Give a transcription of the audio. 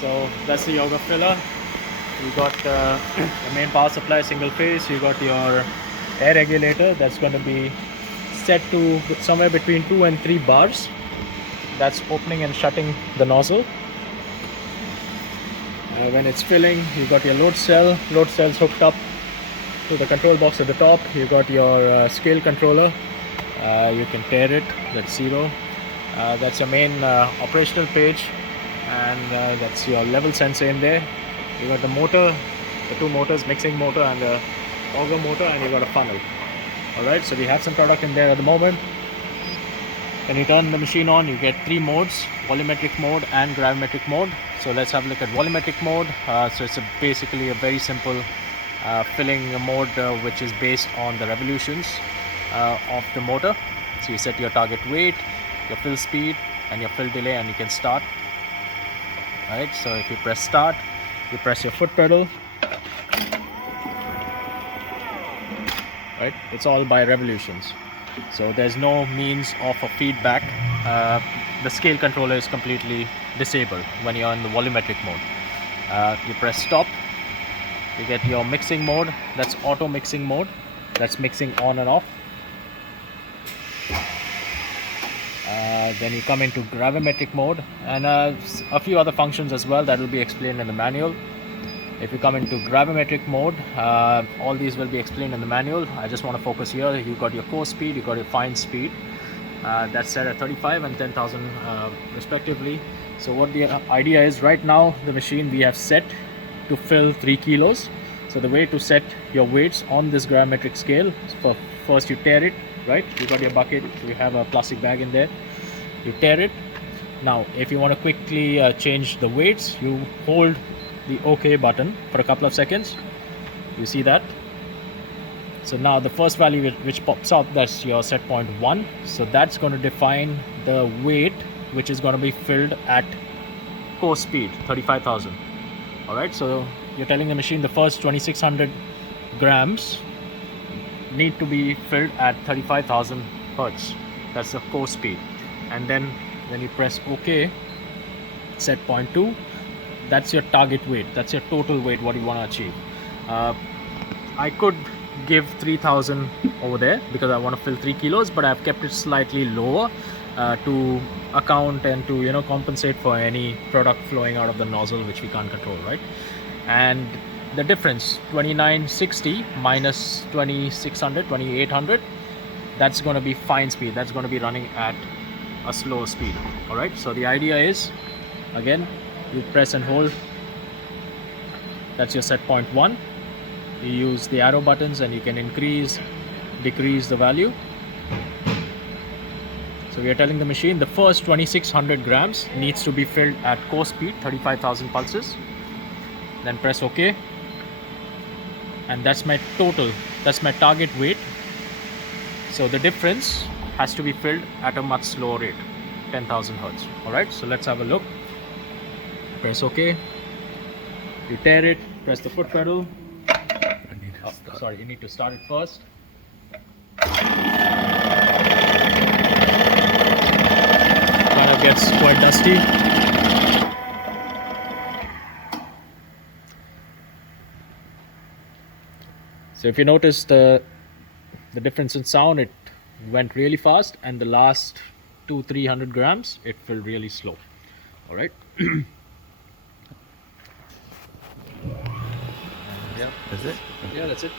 So that's the auger filler. You got the main power supply single phase. You got your air regulator that's going to be set to somewhere between 2 and 3 bars. That's opening and shutting the nozzle. When it's filling, you got your load cell. Load cell's hooked up to the control box at the top. You got your scale controller. You can tear it. That's 0. That's your main operational page, and that's your level sensor in there. You got the motor, the 2 motors, mixing motor and the auger motor, and you got a funnel. Alright, so we have some product in there at the moment. When you turn the machine on, you get 3 modes: volumetric mode and gravimetric mode. So let's have a look at volumetric mode. So it's basically a very simple filling mode which is based on the revolutions of the motor. So you set your target weight, your fill speed and your fill delay, and you can start. Alright, so if you press start, you press your foot pedal. Right, it's all by revolutions, so there's no means of a feedback. The scale controller is completely disabled when you're in the volumetric mode. You press stop, you get your mixing mode. That's auto mixing mode. That's mixing on and off. Then you come into gravimetric mode, and a few other functions as well that will be explained in the manual. If you come into gravimetric mode, all these will be explained in the manual. I just want to focus here. You got your core speed, you got your fine speed. That's set at 35 and 10,000 respectively. So what the idea is, right now the machine we have set to fill 3 kilos. So the way to set your weights on this gravimetric scale, first you tear it, right? You got your bucket, you have a plastic bag in there. You tear it. Now if you want to quickly change the weights, you hold the OK button for a couple of seconds. You see that? So now the first value which pops up, that's your set point 1. So that's going to define the weight which is going to be filled at core speed 35,000. Alright, so you're telling the machine the first 2600 grams need to be filled at 35,000 hertz. That's the core speed. And then when you press OK, set point 2, that's your target weight, that's your total weight, what you want to achieve. I could give 3000 over there because I want to fill 3 kilos, but I've kept it slightly lower to account and to compensate for any product flowing out of the nozzle which we can't control, right? And the difference, 2960 minus 2600, 2800, that's going to be fine speed. That's going to be running at a slower speed. All right, so the idea is, again, you press and hold. That's your set point 1. You use the arrow buttons and you can increase, decrease the value. So we are telling the machine the first 2600 grams needs to be filled at core speed 35,000 pulses. Then press OK, and that's my total, that's my target weight. So the difference has to be filled at a much slower rate, 10,000 hertz. Alright, so let's have a look. Press OK, you tear it, press the foot pedal. Sorry, you need to start it first. Kind of gets quite dusty. So if you notice the difference in sound, it went really fast, and the last 200-300 grams it filled really slow. All right. Yeah, That's it? Yeah, that's it.